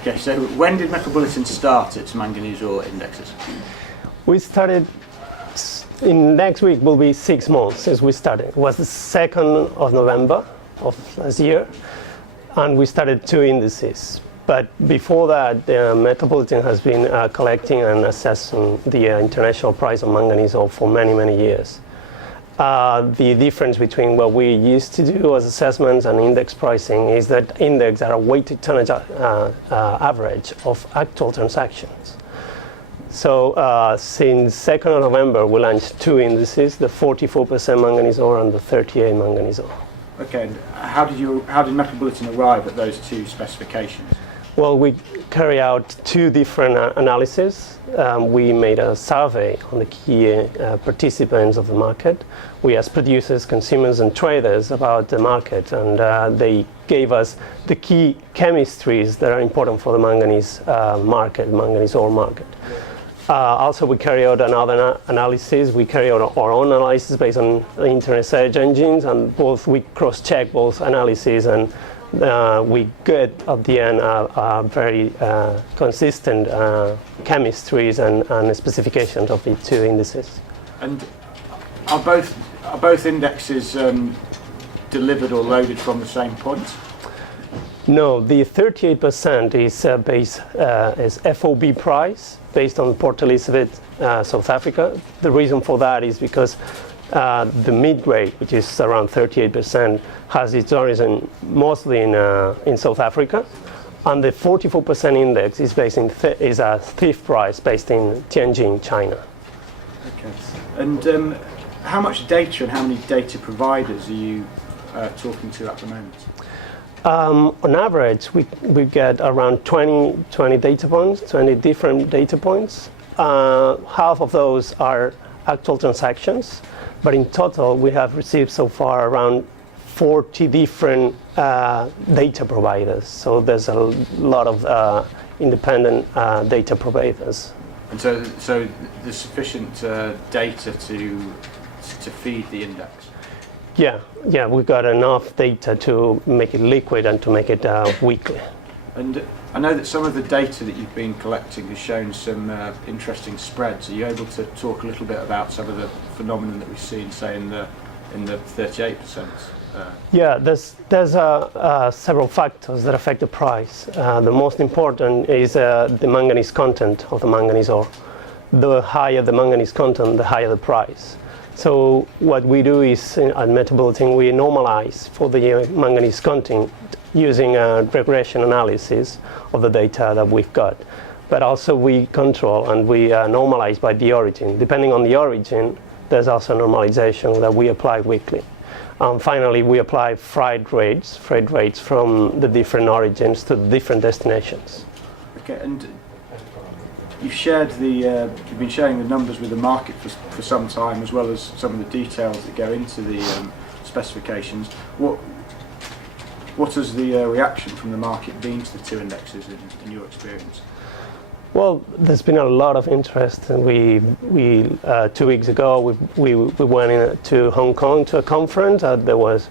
Okay, so when did Metal Bulletin start its manganese ore indexes? We started, in next week will be 6 months since we started. It was the 2nd of November of last year, and we started 2 indices. But before that, the Metal Bulletin has been collecting and assessing the international price of manganese ore for many, many years. The difference between what we used to do as assessments and index pricing is that index are a weighted tonnage average of actual transactions. So since 2nd of November, we launched 2 indices, the 44% manganese ore and the 38 manganese ore. Okay, and how did Metal Bulletin arrive at those 2 specifications? Well, we carry out 2 different analyses. We made a survey on the key participants of the market. We asked producers, consumers and traders about the market, and they gave us the key chemistries that are important for the manganese market, manganese ore market. Also, we carry out another analysis. We carry out our own analysis based on internet search engines, and we cross-check both analyses, and we get at the end very consistent chemistries and specifications of the 2 indices. And are both indexes delivered or loaded from the same point? No, the 38% is FOB price based on Port Elizabeth, South Africa. The reason for that is because the mid-grade, which is around 38%, has its origin mostly in South Africa, and the 44% index is is a thief price based in Tianjin, China. Okay. And how much data and how many data providers are you talking to at the moment? On average, we get around 20 data points, 20 different data points. Half of those are actual transactions, but in total we have received so far around 40 different data providers. So there's a lot of independent data providers. And so there's sufficient data to feed the index? Yeah, we've got enough data to make it liquid and to make it weekly. And I know that some of the data that you've been collecting has shown some interesting spreads. Are you able to talk a little bit about some of the phenomenon that we've seen, say, in the 38%? Yeah, there's several factors that affect the price. The most important is the manganese content of the manganese ore. The higher the manganese content, the higher the price. So what we do is, at Metal Bulletin, we normalize for the manganese content using a regression analysis of the data that we've got. But also we control and we normalize by the origin. Depending on the origin, there's also normalization that we apply weekly. Finally, we apply freight rates from the different origins to the different destinations. Okay, and you've been sharing the numbers with the market for some time, as well as some of the details that go into the specifications. What has the reaction from the market been to the 2 indexes in your experience? Well, there's been a lot of interest, and we 2 weeks ago we went to Hong Kong to a conference. There was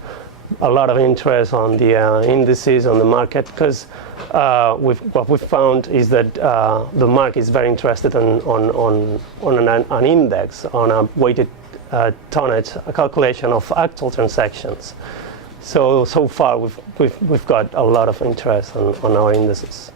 a lot of interest on the indices on the market, because what we've found is that the market is very interested on an index, on a weighted tonnage, a calculation of actual transactions. So far we've got a lot of interest on our indices.